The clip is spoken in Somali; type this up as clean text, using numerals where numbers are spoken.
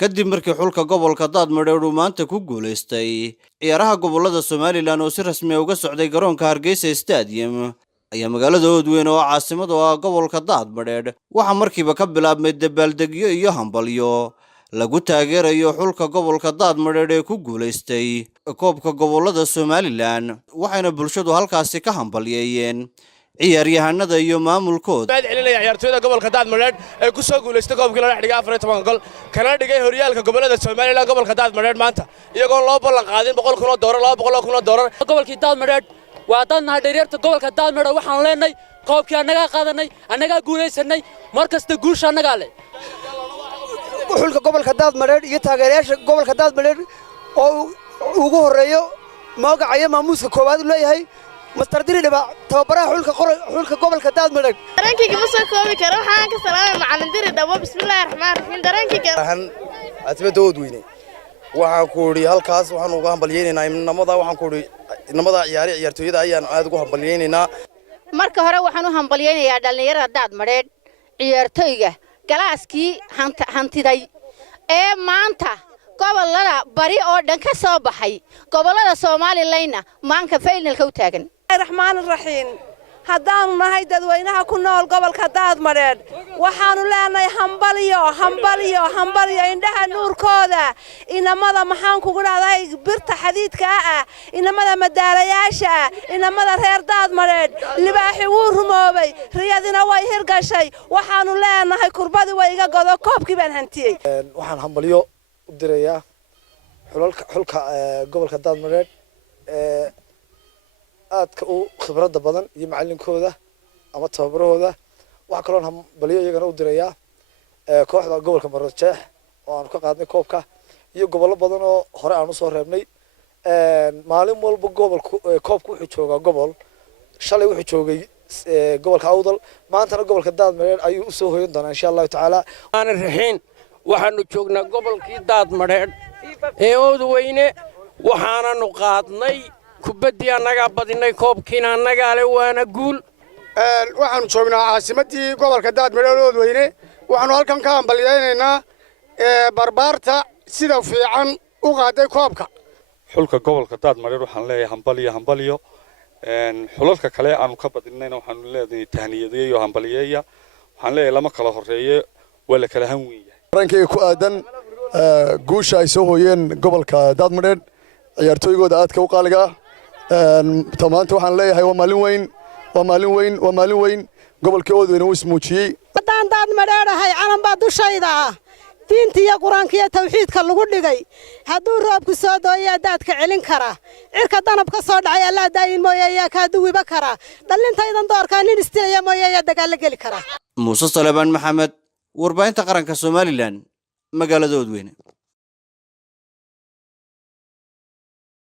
kadib markii xulka gobolka Daadmareer uu maanta ku guuleystay ciyaaraha gobolada Somaliland oo si rasmi ah uga socday garoonka Hargeysa Stadium ayaa magaalada Oodweyn oo caasimad u ah gobolka Daadmareer waxa markiiba ka bilaabmay dabaaldegyo iyo hambalyo lagu taageerayo xulka gobolka Daadmareer ee ku guuleystay koobka gobolada Somaliland waxayna bulshadu halkaasi ka hambalyeeyeen ciyaaryahanada iyo maamulkooda baad celinaya ciyaartooyda gobolka Daadmareer ee ku soo guuleystay koobkii la dhigay 14 gol kana dhigay horyaalka gobolada Somaliland gobolka Daadmareer maanta iyagoo loo ballan qaadin $100,000 $200,000 gobolkii Daadmareer waa dadna dhalinyarta gobolka Daadmareer waxaan leenahay koobkii anaga qaadanay anaga guuleysanay markasta guusha anaga leh xulka gobolka Daadmareer iyo taageerayaasha gobolka Daadmareer oo ugu horeeyo magaca maamuuska koowaad u leeyahay مستر ديري دبا تبارها حلك قبل كداد ملك درانكي كمسك كوبي كرو حان كسلام معلم ديري دبا بسم الله الرحمن الرحيم درانكي waxaan asbadood weyne waxaan ku uri halkaas waxaan uga hambalyeynaa inamada waxaan ku uri inamada ciyaartooyada ayaan aad ugu hambalyeynaa marka hore waxaan u hambalyeynayaa dhalinyarada Daadmareer ciyaartooyga galaaskii hantiday ee maanta gobolada bari oo dhan ka soo baxay gobolada Soomaaliland maanka finalka u taagan الرحمن الرحيم هدان نهاي dadweynaha ku nool gobolka Daadmareer waxaanu leenahay hambaliyo indhaha nuurkooda inamada maxaan kugu dhaaday birta xadiidka ah inamada madaalayaasha inamada reer Daadmareer libaaxi wuu rumoobay riyadina way hirgashay waxaanu leenahay kurbadi way iga godo koobkii baan hantiyay waxaan hambaliyo u dirayaa xulka gobolka Daadmareer aadka u khibrada badan iyo macallinkooda ama tababarahooda waxa kale oo hambaliyo iyagana u dirayaa kooxda gobolka Maroodijeex oo aan ka qaadnay koobka iyo gobollo badan oo hore aan u soo reebnay maalin walba koobku wuxuu joogaa gobol shalay wuxuu joogay gobolka Awdal maantana gobolka Daadmareer ayuu u soo hoyan doonaa insha Allah taala aan raxiin waxaanu joognaa gobolkii Daadmareer ee Oodweyne waxaanu qaadnay kubadii anaga badinay koobkiina anaga leh waana guul waxaanu joognaa caasimadii gobolka Daadmareer Oodweyne waxaanu halkan ka hambalyeynaa barbaarta sida fiican u qaaday koobka xulka gobolka Daadmareer waxaan leeyahay hambalyo xulalka kale aanu ka badinayna waxaanu leedahay tahniyadeeyo iyo hambalyeeya waxaan leeyahay lama kala horeeyo wala kala han weeyay rankii ku aadan guusha ay soo hooyeen gobolka Daadmareer ciyaartooygooda aadka u qaaliga tamaanta waxaan leeyahay waa maalin weyn gobolka Oodweyne uu ismuujiyay hadaan Daadmareer ahay calan baa dushayda diinta iyo quraanka iyo tawxiidka lagu dhigay haduu roobku soo dooyaa daadka celin kara cirka danab ka soo dhacay Allah daayin mooyee ka duwiba kara dhalintaydan doorka nin isteeya mooyee dagaal gali kara Muuse Salebaan Maxamed warbaahinta qaranka Somaliland magaalada Oodweyne